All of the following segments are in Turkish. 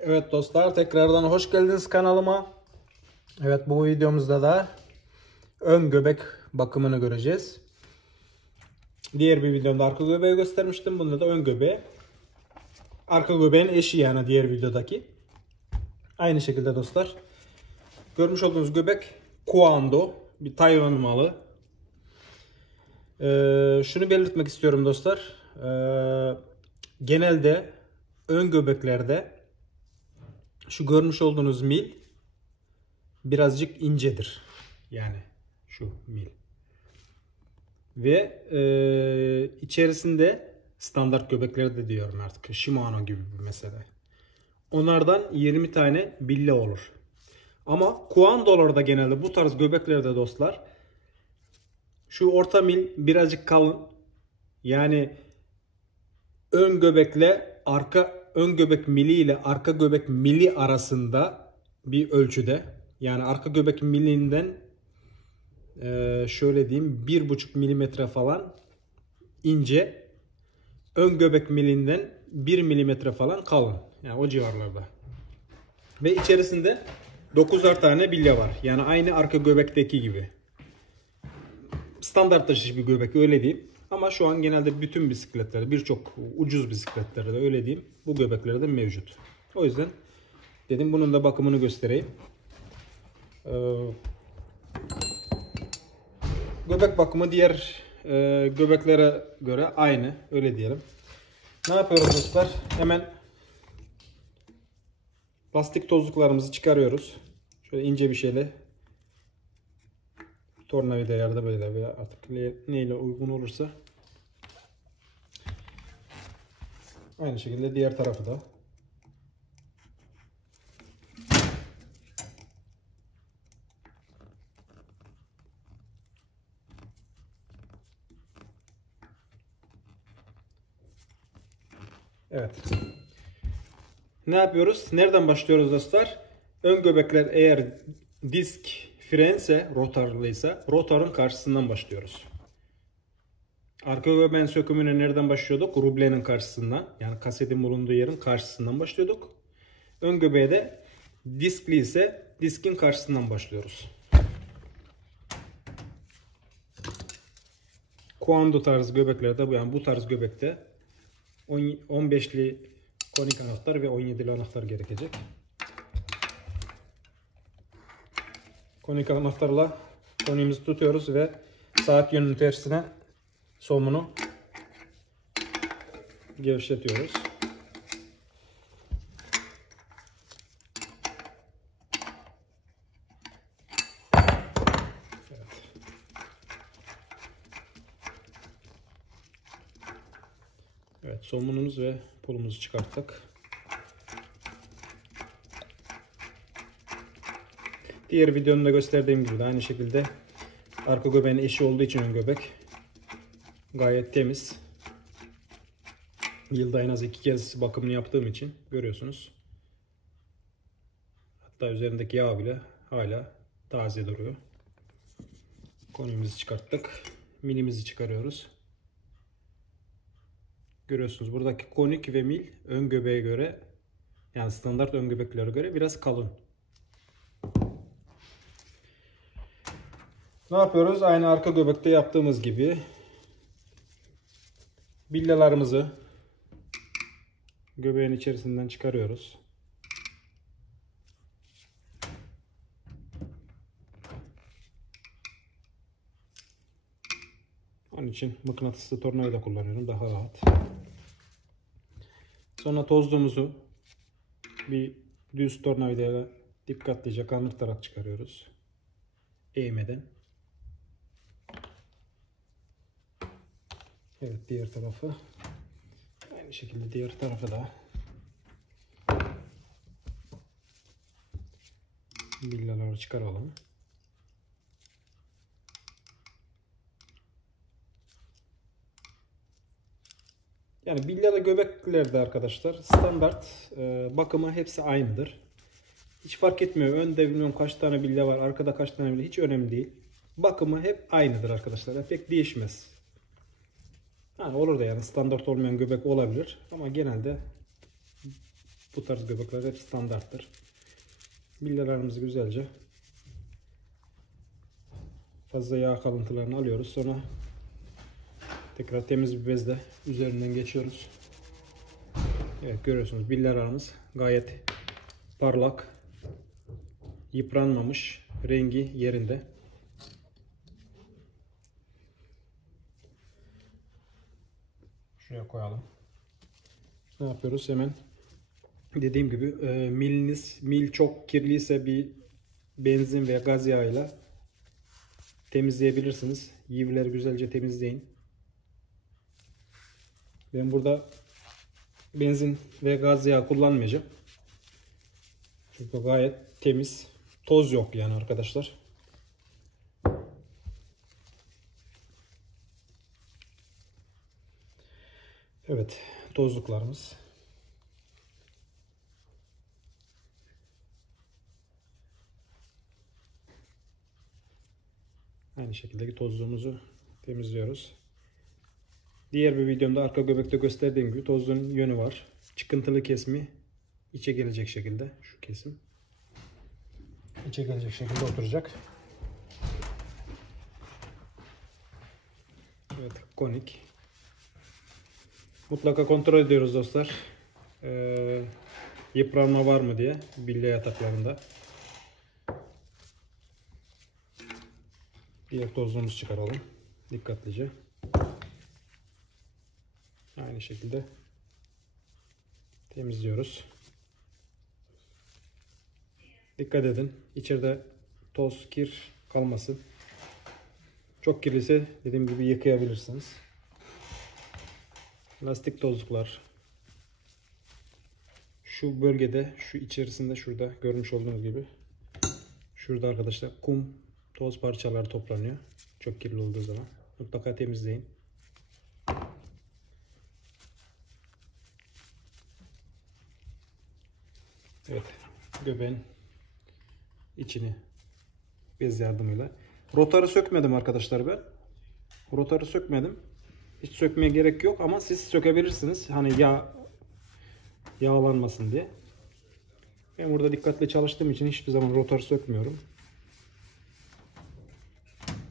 Evet dostlar, tekrardan hoş geldiniz kanalıma. Evet, bu videomuzda da ön göbek bakımını göreceğiz. Diğer bir videomda arka göbeği göstermiştim. Bunda da ön göbeği. Arka göbeğin eşi, yani diğer videodaki. Aynı şekilde dostlar. Görmüş olduğunuz göbek Kuando, bir Tayvan malı. Şunu belirtmek istiyorum dostlar. Genelde ön göbeklerde şu görmüş olduğunuz mil birazcık incedir. Yani şu mil. Ve içerisinde standart göbekleri de diyorum artık. Shimano gibi mesela. Onlardan 20 tane bille olur. Ama Kuando'larda genelde bu tarz göbeklerde dostlar şu orta mil birazcık kalın. Yani ön göbekle ön göbek mili ile arka göbek mili arasında bir ölçüde. Yani arka göbek milinden şöyle diyeyim 1,5 milimetre falan ince, ön göbek milinden 1 milimetre falan kalın. Yani o civarlarda. Ve içerisinde 9'ar tane bilye var. Yani aynı arka göbekteki gibi. Standart dışı bir göbek, öyle diyeyim. Ama şu an genelde bütün bisikletlerde, birçok ucuz bisikletlerde de öyle diyeyim, bu göbeklerde mevcut. O yüzden dedim bunun da bakımını göstereyim. Göbek bakımı diğer göbeklere göre aynı, öyle diyelim. Ne yapıyoruz dostlar? Hemen lastik tozluklarımızı çıkarıyoruz. Şöyle ince bir şeyle, tornavida yardımıyla veya artık neyle uygun olursa. Aynı şekilde diğer tarafı da. Evet. Ne yapıyoruz? Nereden başlıyoruz dostlar? Ön göbekler eğer disk frense, rotarlıysa rotarın karşısından başlıyoruz. Arka göbeğin sökümüne nereden başlıyorduk? Rublenin karşısından, yani kasetin bulunduğu yerin karşısından başlıyorduk. Ön göbeğe de diskli ise diskin karşısından başlıyoruz. Kuando tarzı göbeklerde, yani bu tarz göbekte 15'li konik anahtar ve 17'li anahtar gerekecek. Konik anahtarla koniğimizi tutuyoruz ve saat yönünün tersine somunu gevşetiyoruz. Evet, somunumuz ve pulumuzu çıkarttık. Diğer videomda gösterdiğim gibi de aynı şekilde arka göbeğin eşi olduğu için ön göbek gayet temiz. Yılda en az 2 kez bakımını yaptığım için görüyorsunuz. Hatta üzerindeki yağ bile hala taze duruyor. Konumuzu çıkarttık. Milimizi çıkarıyoruz. Görüyorsunuz buradaki konik ve mil ön göbeğe göre, yani standart ön göbeklere göre biraz kalın. Ne yapıyoruz? Aynı arka göbekte yaptığımız gibi billalarımızı göbeğin içerisinden çıkarıyoruz. Onun için mıknatıslı tornavida kullanıyorum, daha rahat. Sonra tozluğumuzu bir düz tornavidayla dikkatlice kanırtarak çıkarıyoruz. Eğmeden. Evet, diğer tarafı. Aynı şekilde diğer tarafı da. Billaları çıkaralım. Yani billalı göbeklerde arkadaşlar standart bakımı hepsi aynıdır. Hiç fark etmiyor. Önde bilmiyorum kaç tane billa var, arkada kaç tane billa, hiç önemli değil. Bakımı hep aynıdır arkadaşlar. Yani pek değişmez. Yani olur da, yani standart olmayan göbek olabilir ama genelde Bu tarz göbekler hep standarttır. Bilyalarımızı güzelce fazla yağ kalıntılarını alıyoruz. Sonra tekrar temiz bir bezle üzerinden geçiyoruz. Evet, görüyorsunuz bilyalarımız gayet parlak, yıpranmamış, rengi yerinde. Şuraya koyalım. Ne yapıyoruz? Hemen dediğim gibi mil çok kirliyse bir benzin veya gaz yağıyla temizleyebilirsiniz. Yivleri güzelce temizleyin. Ben burada benzin ve gaz yağı kullanmayacağım. Çünkü gayet temiz. Toz yok yani arkadaşlar. Evet, tozluklarımız. Aynı şekilde tozluğumuzu temizliyoruz. Diğer bir videomda arka göbekte gösterdiğim gibi tozluğun yönü var. Çıkıntılı kesimi içe gelecek şekilde, şu kesim içe gelecek şekilde oturacak. Evet, konik. Mutlaka kontrol ediyoruz dostlar. Yıpranma var mı diye bilye yataklarında. Diğer tozluğumuzu çıkaralım dikkatlice. Aynı şekilde temizliyoruz. Dikkat edin, içeride toz, kir kalmasın. Çok kirliyse dediğim gibi yıkayabilirsiniz. Lastik tozluklar şu bölgede, şu içerisinde, şurada görmüş olduğunuz gibi şurada arkadaşlar kum, toz parçaları toplanıyor. Çok kirli olduğu zaman mutlaka temizleyin. Evet, göbeğin içini bez yardımıyla. Rotarı sökmedim arkadaşlar ben. Rotarı sökmedim. Hiç sökmeye gerek yok ama siz sökebilirsiniz. Hani yağlanmasın diye. Ben burada dikkatli çalıştığım için hiçbir zaman rotarı sökmüyorum.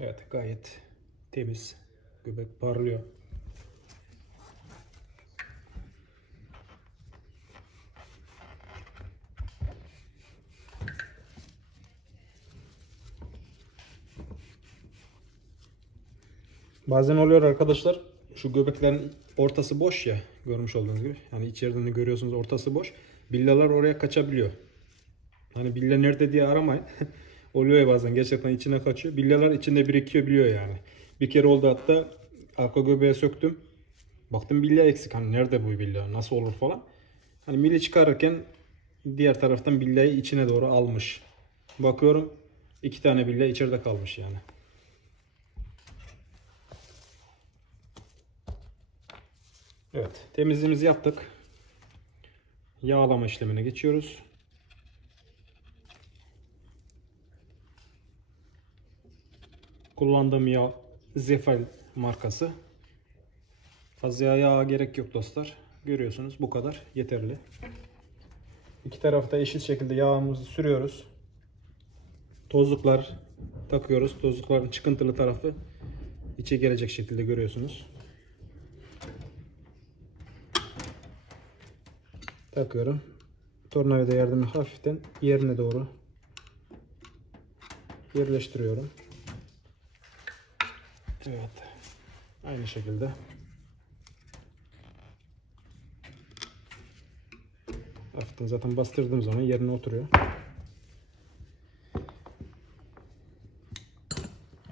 Evet, gayet temiz. Göbek parlıyor. Bazen oluyor arkadaşlar, şu göbeklerin ortası boş ya, görmüş olduğunuz gibi. Yani içeriden de görüyorsunuz, ortası boş. Billalar oraya kaçabiliyor. Hani billa nerede diye aramayın. Oluyor ya bazen, gerçekten içine kaçıyor. Billalar içinde birikiyor biliyor yani. Bir kere oldu hatta, arka göbeğe söktüm. Baktım billa eksik. Hani nerede bu billa, nasıl olur falan. Hani mili çıkarırken diğer taraftan billayı içine doğru almış. Bakıyorum 2 tane billa içeride kalmış yani. Evet, temizliğimizi yaptık. Yağlama işlemine geçiyoruz. Kullandığım yağ Zefal markası. Fazla yağa gerek yok dostlar. Görüyorsunuz, bu kadar yeterli. İki tarafta eşit şekilde yağımızı sürüyoruz. Tozluklar takıyoruz. Tozlukların çıkıntılı tarafı içe gelecek şekilde görüyorsunuz. Takıyorum. Tornavida yardımıyla hafiften yerine doğru yerleştiriyorum. Evet. Aynı şekilde. Hafiften zaten bastırdığım zaman yerine oturuyor.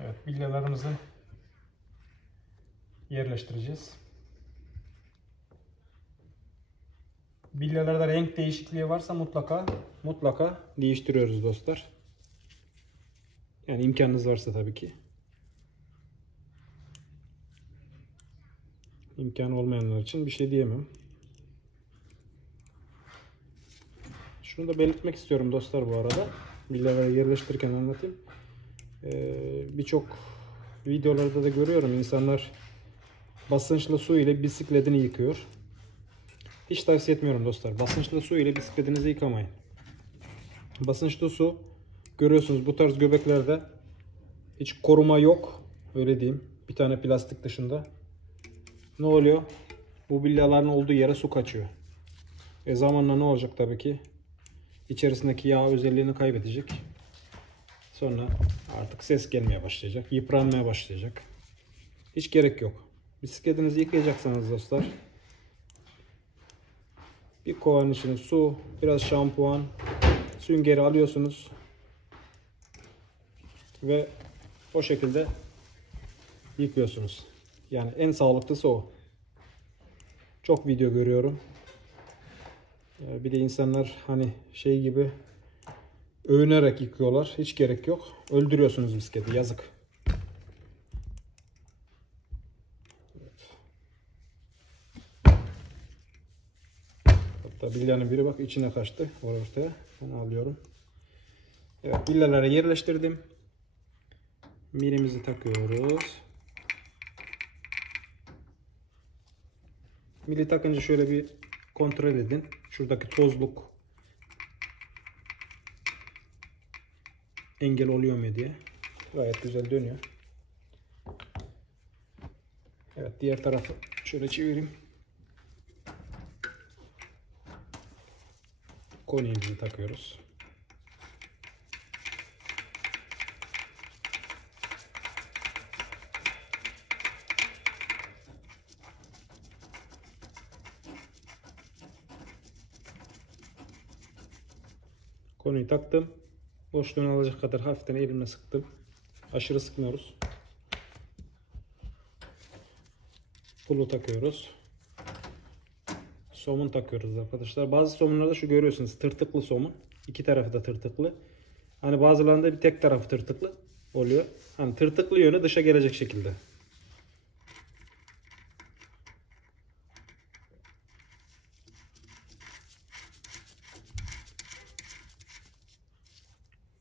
Evet, bilyalarımızı yerleştireceğiz. Bilyalarda renk değişikliği varsa mutlaka değiştiriyoruz dostlar. Yani imkanınız varsa tabii ki. İmkanı olmayanlar için bir şey diyemem. Şunu da belirtmek istiyorum dostlar bu arada. Bilyaları yerleştirirken anlatayım. Birçok videolarda da görüyorum insanlar basınçlı su ile bisikletini yıkıyor. Hiç tavsiye etmiyorum dostlar. Basınçlı su ile bisikletinizi yıkamayın. Basınçlı su, görüyorsunuz bu tarz göbeklerde hiç koruma yok. Öyle diyeyim. Bir tane plastik dışında. Ne oluyor? Bu bilyaların olduğu yere su kaçıyor. Zamanla ne olacak tabii ki? İçerisindeki yağ özelliğini kaybedecek. Sonra artık ses gelmeye başlayacak. Yıpranmaya başlayacak. Hiç gerek yok. Bisikletinizi yıkayacaksanız dostlar, bir kovanın içine su, biraz şampuan, süngeri alıyorsunuz ve o şekilde yıkıyorsunuz. Yani en sağlıklısı o. Çok video görüyorum. Bir de insanlar hani şey gibi övünerek yıkıyorlar. Hiç gerek yok. Öldürüyorsunuz bisikleti. Yazık. Hatta bilyanın biri bak içine kaçtı. Ortaya. Onu alıyorum. Evet, bilyalara yerleştirdim. Milimizi takıyoruz. Mili takınca şöyle bir kontrol edin. Şuradaki tozluk engel oluyor mu diye. Gayet güzel dönüyor. Evet, diğer tarafı şöyle çevireyim. Koniğimizi takıyoruz. Konuyu taktım. Boşluğunu alacak kadar hafiften elimle sıktım. Aşırı sıkmıyoruz. Pulu takıyoruz. Somun takıyoruz arkadaşlar. Bazı somunlarda şu görüyorsunuz, tırtıklı somun. İki tarafı da tırtıklı. Hani bazılarında bir tek tarafı tırtıklı oluyor. Hani tırtıklı yönü dışa gelecek şekilde.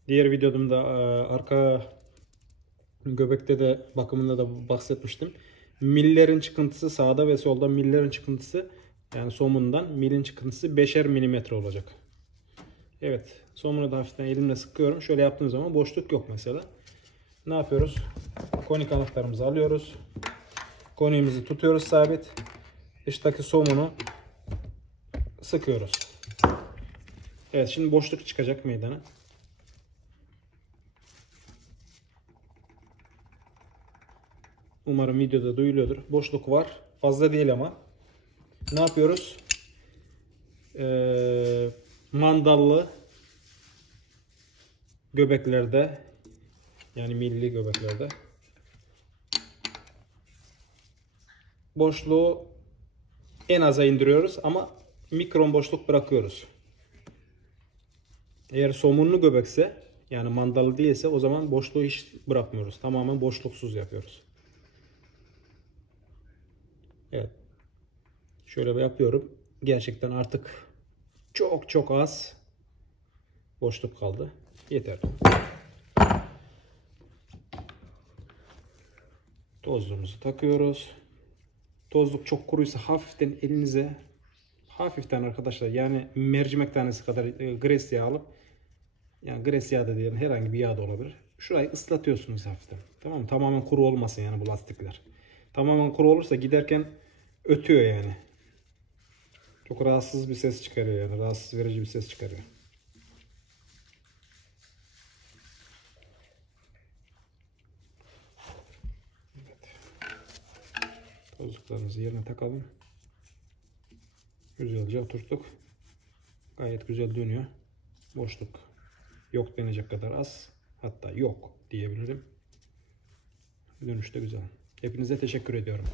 Diğer videomda arka göbekte de bakımında da bahsetmiştim. Millerin çıkıntısı sağda ve solda, millerin çıkıntısı yani somundan milin çıkıntısı 5'er milimetre olacak. Evet, somunu da hafiften elimle sıkıyorum. Şöyle yaptığım zaman boşluk yok mesela. Ne yapıyoruz? Konik anahtarımızı alıyoruz. Koniğimizi tutuyoruz sabit. Dıştaki somunu sıkıyoruz. Evet, şimdi boşluk çıkacak meydana. Umarım videoda duyuluyordur. Boşluk var. Fazla değil ama. Ne yapıyoruz? Mandallı göbeklerde, yani milli göbeklerde boşluğu en aza indiriyoruz ama mikron boşluk bırakıyoruz. Eğer somunlu göbekse, yani mandallı değilse, o zaman boşluğu hiç bırakmıyoruz. Tamamen boşluksuz yapıyoruz. Evet. Şöyle yapıyorum. Gerçekten artık çok az boşluk kaldı. Yeter. Tozluğumuzu takıyoruz. Tozluk çok kuruysa hafiften elinize, hafiften arkadaşlar, yani mercimek tanesi kadar gres yağı alıp, yani gres yağı da diyelim, herhangi bir yağ da olabilir. Şurayı ıslatıyorsunuz hafiften. Tamam mı? Tamamen kuru olmasın yani bu lastikler. Tamamen kuru olursa giderken ötüyor yani. Çok rahatsız bir ses çıkarıyor yani. Rahatsız verici bir ses çıkarıyor. Evet. Tozluklarımızı yerine takalım. Güzelce oturttuk. Gayet güzel dönüyor. Boşluk yok denecek kadar az. Hatta yok diyebilirim. Dönüş de güzel. Hepinize teşekkür ediyorum.